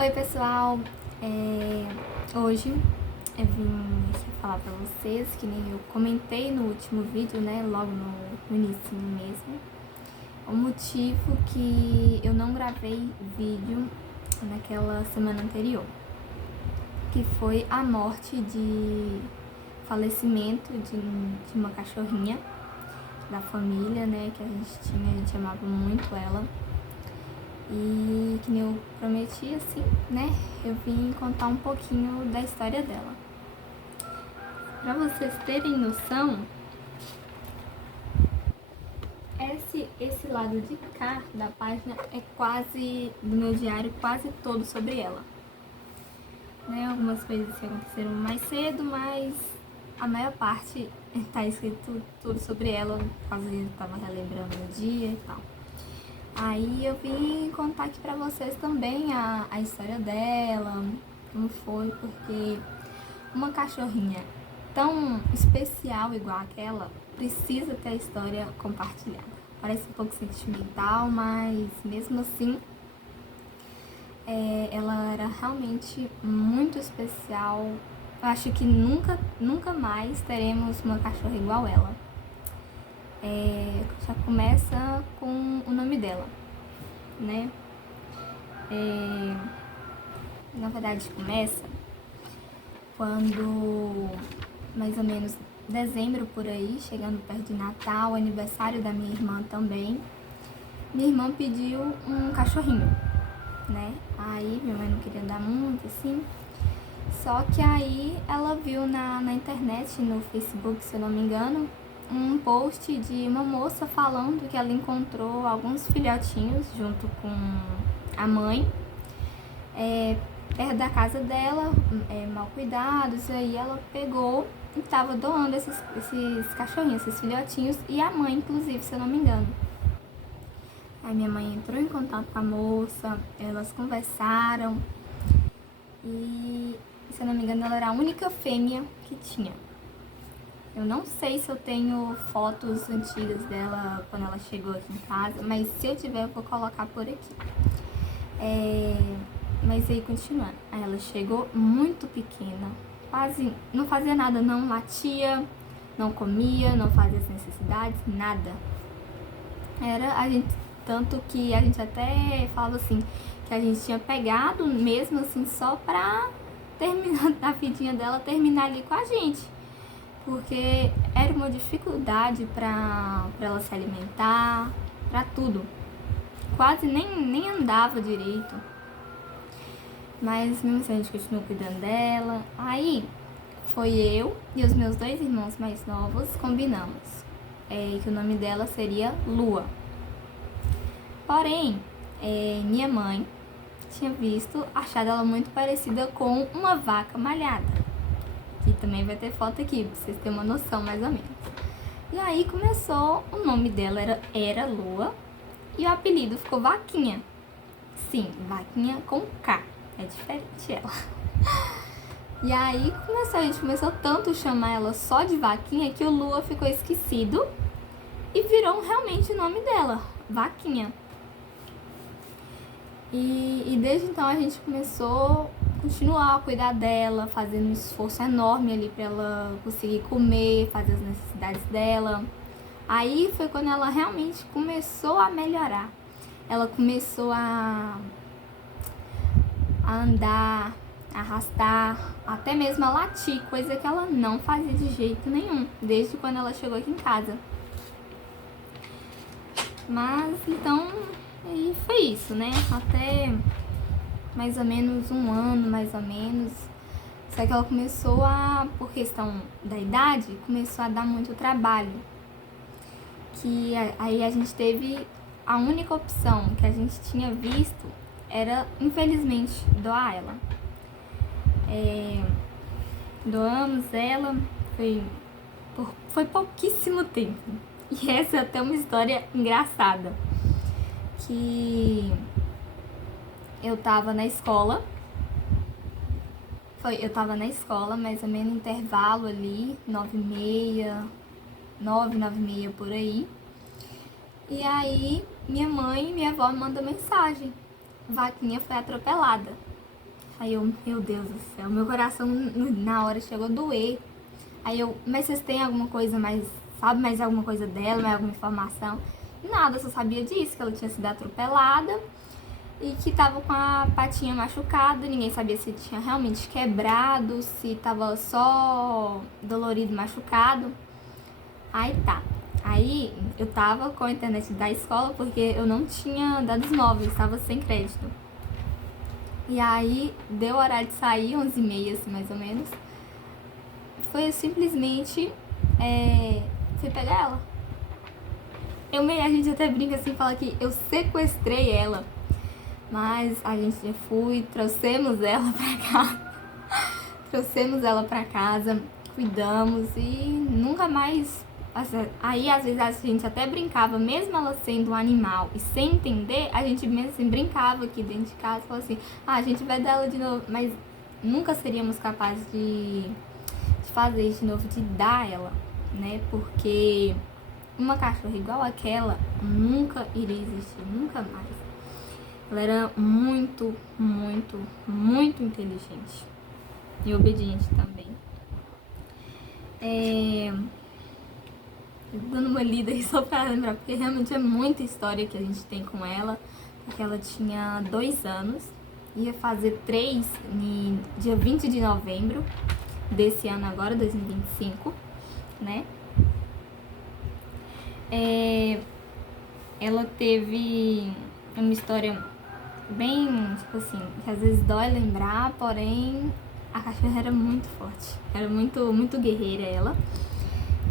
Oi pessoal, hoje eu vim aqui falar pra vocês, que nem eu comentei no último vídeo, né, logo no início mesmo, o motivo que eu não gravei vídeo naquela semana anterior, que foi a morte de falecimento de uma cachorrinha da família, né, que a gente amava muito ela. E que nem eu prometi, assim, né, eu vim contar um pouquinho da história dela. Pra vocês terem noção, esse lado de cá da página é quase, do meu diário, quase todo sobre ela. Né, algumas coisas que aconteceram mais cedo, mas a maior parte tá escrito tudo sobre ela, por causa eu tava relembrando o dia e tal. Aí eu vim contar aqui pra vocês também a história dela, como foi, porque uma cachorrinha tão especial igual aquela precisa ter a história compartilhada. Parece um pouco sentimental, mas mesmo assim ela era realmente muito especial. Eu acho que nunca mais teremos uma cachorra igual ela. Já começa com o nome dela, né? Na verdade começa quando mais ou menos dezembro por aí, chegando perto de Natal, aniversário da minha irmã também. Minha irmã pediu um cachorrinho, né? Aí minha mãe não queria dar muito, assim. Só que aí ela viu na internet, no Facebook, se eu não me engano, um post de uma moça falando que ela encontrou alguns filhotinhos junto com a mãe, perto da casa dela, mal cuidados. Aí ela pegou e tava doando esses cachorrinhos, esses filhotinhos, e a mãe, inclusive, se eu não me engano. Aí minha mãe entrou em contato com a moça, elas conversaram e, se eu não me engano, ela era a única fêmea que tinha. Eu não sei se eu tenho fotos antigas dela quando ela chegou aqui em casa, mas se eu tiver eu vou colocar por aqui. Mas aí continuando, aí ela chegou muito pequena, quase não fazia nada, não latia, não comia, não fazia as necessidades, nada. Era a gente, tanto que a gente até falava assim, que a gente tinha pegado mesmo assim só pra terminar a vidinha dela, terminar ali com a gente. Porque era uma dificuldade pra ela se alimentar, pra tudo. Quase nem andava direito. Mas mesmo assim a gente continuou cuidando dela. Aí foi eu e os meus dois irmãos mais novos combinamos que o nome dela seria Lua. Porém, minha mãe tinha achado ela muito parecida com uma vaca malhada. Que também vai ter foto aqui, pra vocês terem uma noção mais ou menos. E aí começou, o nome dela era Lua e o apelido ficou Vaquinha. Sim, Vaquinha com K. É diferente ela. E aí a gente começou tanto a chamar ela só de Vaquinha que o Lua ficou esquecido e virou realmente o nome dela, Vaquinha. E desde então a gente começou a continuar a cuidar dela, fazendo um esforço enorme ali pra ela conseguir comer, fazer as necessidades dela. Aí foi quando ela realmente começou a melhorar. Ela começou a andar, a arrastar, até mesmo a latir, coisa que ela não fazia de jeito nenhum, desde quando ela chegou aqui em casa. Mas então, aí foi isso, né? Até mais ou menos um ano, mais ou menos. Só que ela começou por questão da idade, começou a dar muito trabalho. Que aí a gente teve, a única opção que a gente tinha visto era, infelizmente, doar ela. Doamos ela, foi pouquíssimo tempo. E essa é até uma história engraçada. Que eu tava na escola, mais ou menos no intervalo ali, 9h30, 9h30 por aí. E aí minha mãe e minha avó me mandam mensagem: Vaquinha foi atropelada. Aí eu, meu Deus do céu, meu coração na hora chegou a doer. Aí eu, mas vocês têm alguma coisa mais, sabe, mais alguma coisa dela, mais alguma informação? Nada, eu só sabia disso, que ela tinha sido atropelada e que tava com a patinha machucada. Ninguém sabia se tinha realmente quebrado, se tava só dolorido, machucado. Aí tá. Aí eu tava com a internet da escola porque eu não tinha dados móveis, tava sem crédito. E aí deu horário de sair, 11h30 assim, mais ou menos. Foi simplesmente fui pegar ela. A gente até brinca assim, fala que eu sequestrei ela. Mas a gente já foi, trouxemos ela pra cá. Trouxemos ela pra casa, cuidamos e nunca mais. Aí às vezes a gente até brincava, mesmo ela sendo um animal e sem entender, a gente mesmo assim brincava aqui dentro de casa, falava assim, a gente vai dar ela de novo, mas nunca seríamos capazes de fazer isso de novo, de dar ela, né? Porque uma cachorra igual aquela nunca iria existir, nunca mais. Ela era muito, muito, muito inteligente e obediente também. Dando uma lida aí só pra lembrar, porque realmente é muita história que a gente tem com ela, porque ela tinha 2 anos, ia fazer 3 no dia 20 de novembro desse ano agora, 2025, né? Ela teve uma história bem, tipo assim, que às vezes dói lembrar, porém a cachorra era muito forte, era muito, muito guerreira ela.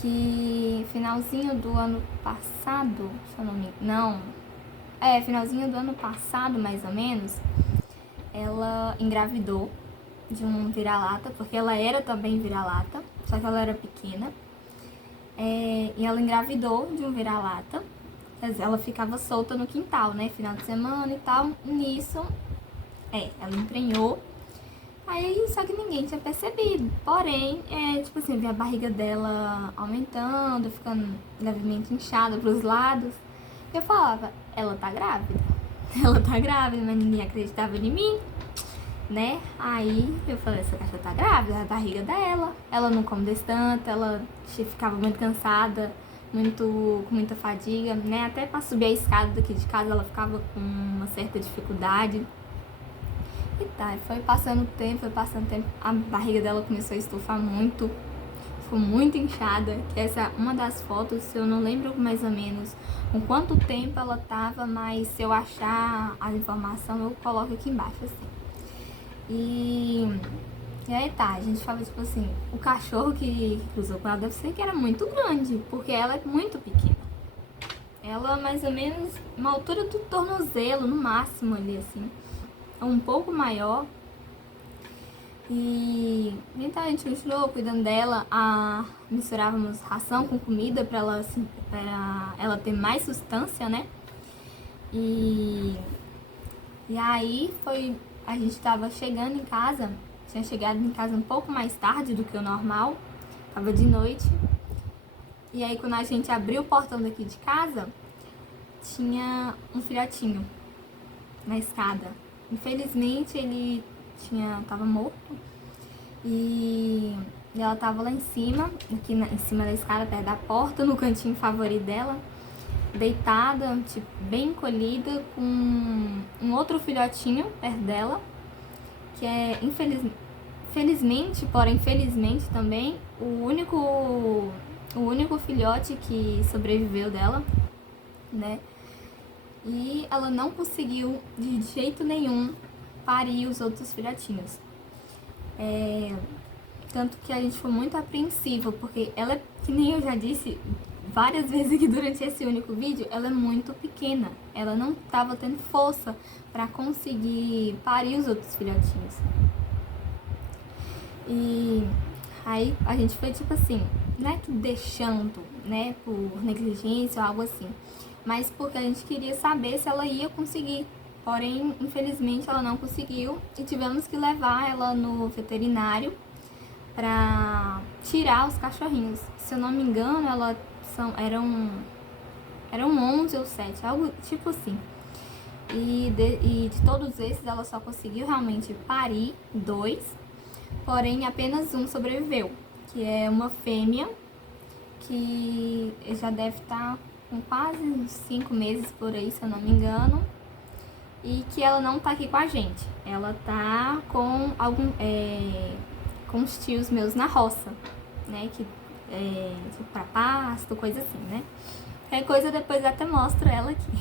Que finalzinho do ano passado, se eu não me engano, finalzinho do ano passado, mais ou menos, ela engravidou de um vira-lata, porque ela era também vira-lata, só que ela era pequena. E ela engravidou de um vira-lata, quer dizer, ela ficava solta no quintal, né, final de semana e tal. Nisso, ela emprenhou. Aí, só que ninguém tinha percebido. Porém, tipo assim, a barriga dela aumentando, ficando levemente inchada pros lados. Eu falava, ela tá grávida. Ela tá grávida, mas ninguém acreditava em mim, né? Aí eu falei, essa cachorra tá grávida, a barriga dela. Ela não come desse tanto, ela ficava muito cansada, com muita fadiga, né? Até pra subir a escada daqui de casa ela ficava com uma certa dificuldade. E tá, foi passando o tempo, a barriga dela começou a estufar muito, ficou muito inchada, que essa é uma das fotos, eu não lembro mais ou menos com quanto tempo ela tava, mas se eu achar a informação eu coloco aqui embaixo, assim. E aí tá, a gente fala tipo assim, o cachorro que cruzou com ela deve ser que era muito grande, porque ela é muito pequena. Ela mais ou menos uma altura do tornozelo, no máximo ali, assim. Um pouco maior. E então a gente continuou cuidando dela, misturávamos ração com comida pra ela ter mais sustância, né? E aí a gente tava chegando em casa, tinha chegado em casa um pouco mais tarde do que o normal, tava de noite. E aí quando a gente abriu o portão daqui de casa, tinha um filhotinho na escada. Infelizmente ele tava morto e ela tava lá em cima, em cima da escada, perto da porta, no cantinho favorito dela, deitada, tipo, bem encolhida, com um outro filhotinho perto dela, que é felizmente, porém infelizmente também, o único filhote que sobreviveu dela, né? E ela não conseguiu de jeito nenhum parir os outros filhotinhos. Tanto que a gente foi muito apreensiva, porque ela, que nem eu já disse várias vezes aqui durante esse único vídeo, ela é muito pequena. Ela não estava tendo força para conseguir parir os outros filhotinhos. E aí a gente foi tipo assim, não é que deixando, né, por negligência ou algo assim, mas porque a gente queria saber se ela ia conseguir. Porém, infelizmente, ela não conseguiu e tivemos que levar ela no veterinário pra tirar os cachorrinhos. Se eu não me engano, eram 11 ou 7, algo tipo assim. E de todos esses, ela só conseguiu realmente parir 2, porém apenas um sobreviveu, que é uma fêmea que já deve estar com quase uns 5 meses por aí, se eu não me engano, e que ela não tá aqui com a gente. Ela tá com com os tios meus na roça, né, que tipo pra pasto, coisa assim, né. Qualquer coisa depois até mostro ela aqui.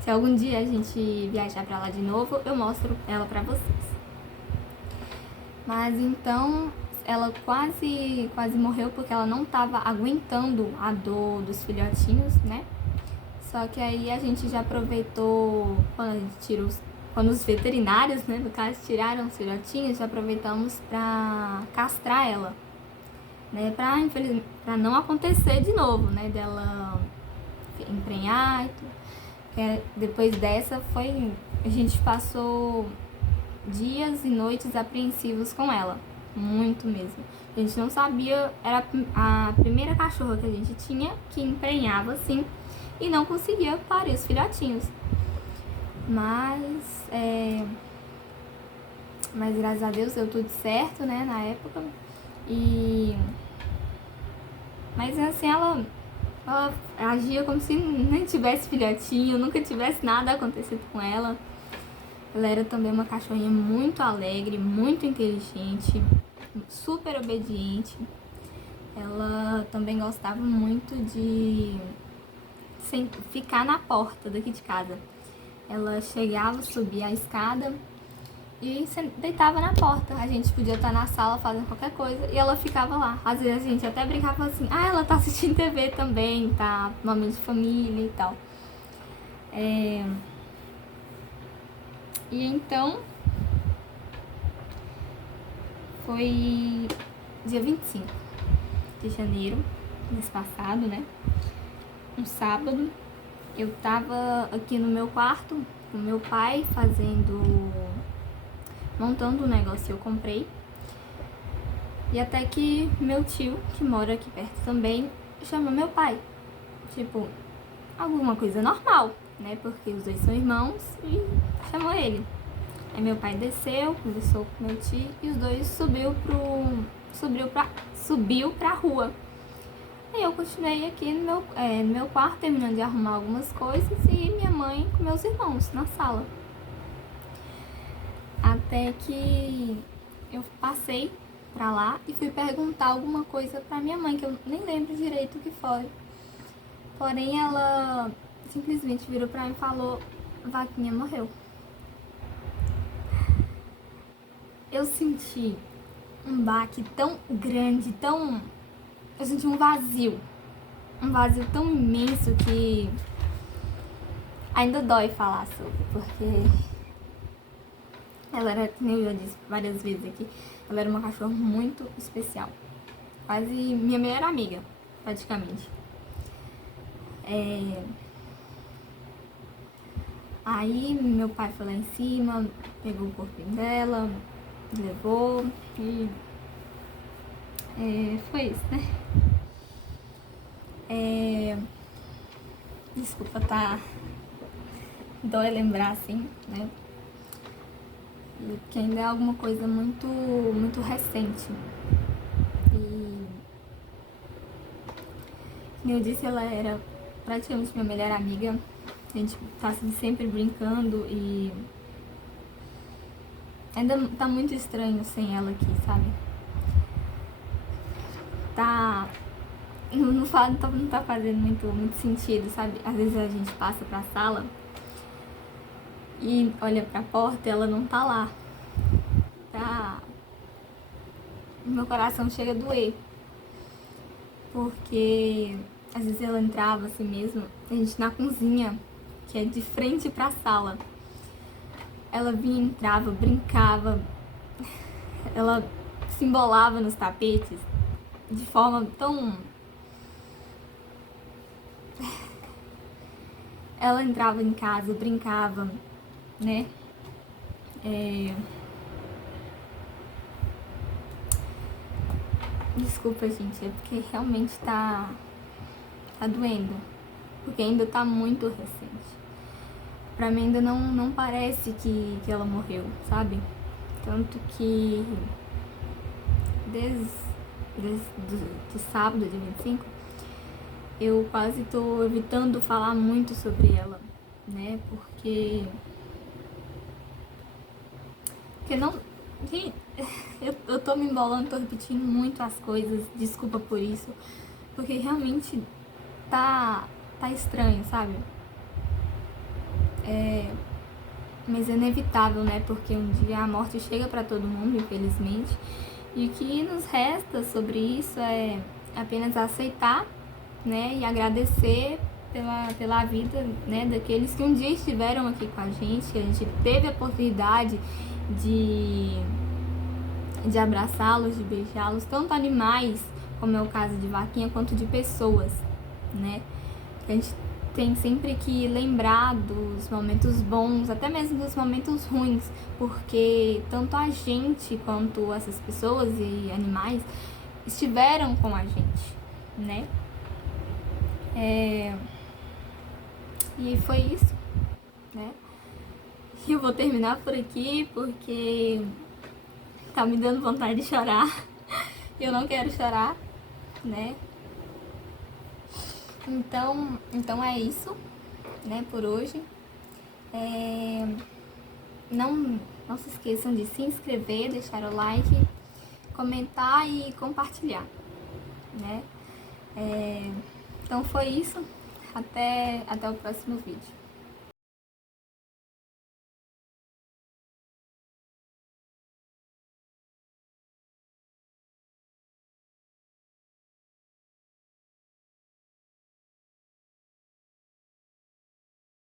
Se algum dia a gente viajar pra lá de novo, eu mostro ela pra vocês. Mas então, ela quase morreu porque ela não tava aguentando a dor dos filhotinhos, né? Só que aí a gente já aproveitou, quando os veterinários, né, no caso, tiraram os filhotinhos, já aproveitamos pra castrar ela, né? Pra não acontecer de novo, né? Dela emprenhar e tudo. Depois dessa a gente passou dias e noites apreensivos com ela, muito mesmo. A gente não sabia, era a primeira cachorra que a gente tinha que emprenhava assim e não conseguia parir os filhotinhos. Mas graças a Deus deu tudo certo, né, na época. Mas assim, ela agia como se nem tivesse filhotinho, nunca tivesse nada acontecido com ela. Ela era também uma cachorrinha muito alegre, muito inteligente, super obediente. Ela também gostava muito de ficar na porta daqui de casa. Ela chegava, subia a escada e deitava na porta. A gente podia estar na sala fazendo qualquer coisa e ela ficava lá. Às vezes a gente até brincava assim, ela tá assistindo TV também, tá? Momento de família e tal. E então, foi dia 25 de janeiro, mês passado, né? Um sábado. Eu tava aqui no meu quarto com meu pai montando um negócio que eu comprei. E até que meu tio, que mora aqui perto também, chamou meu pai. Tipo, alguma coisa normal, né? Porque os dois são irmãos e chamou ele. Aí meu pai desceu, conversou com meu tio e os dois subiu pra rua. Aí eu continuei aqui no meu quarto, terminando de arrumar algumas coisas e minha mãe com meus irmãos na sala. Até que eu passei pra lá e fui perguntar alguma coisa pra minha mãe, que eu nem lembro direito o que foi. Porém, ela simplesmente virou pra mim e falou: Vaquinha morreu. Eu senti um baque tão grande, eu senti um vazio tão imenso que ainda dói falar sobre, porque ela era, como eu já disse várias vezes aqui, ela era uma cachorra muito especial. Quase minha melhor amiga, praticamente. Aí meu pai foi lá em cima, pegou o corpinho dela, levou e foi isso, né? Desculpa, tá? Dói lembrar assim, né? Porque ainda é alguma coisa muito, muito recente. E, como eu disse, ela era praticamente minha melhor amiga. A gente tá assim, sempre brincando e ainda tá muito estranho sem ela aqui, sabe? Não tá fazendo muito sentido, sabe? Às vezes a gente passa pra sala e olha pra porta e ela não tá lá. Meu coração chega a doer. Porque às vezes ela entrava assim mesmo, a gente na cozinha, que é de frente pra sala. Ela vinha, entrava, brincava, ela se embolava nos tapetes de forma tão... Ela entrava em casa, brincava, né? Desculpa, gente, é porque realmente tá doendo. Porque ainda tá muito recente. pra mim ainda não parece que ela morreu, sabe? Tanto que desde de sábado, de 25, eu quase tô evitando falar muito sobre ela, né? Porque não... Gente, eu tô me embolando, tô repetindo muito as coisas, desculpa por isso, porque realmente tá estranho, sabe? Mas é inevitável, né? Porque um dia a morte chega pra todo mundo, infelizmente. E o que nos resta sobre isso é apenas aceitar, né? E agradecer pela vida, né? Daqueles que um dia estiveram aqui com a gente, que a gente teve a oportunidade de abraçá-los, de beijá-los, tanto animais, como é o caso de Vaquinha, quanto de pessoas, né? A gente tem sempre que lembrar dos momentos bons, até mesmo dos momentos ruins, porque tanto a gente quanto essas pessoas e animais estiveram com a gente, né? E foi isso, né? E eu vou terminar por aqui porque tá me dando vontade de chorar. Eu não quero chorar, né? Então é isso, né, por hoje. Não se esqueçam de se inscrever, deixar o like, comentar e compartilhar, né? Então foi isso. Até o próximo vídeo.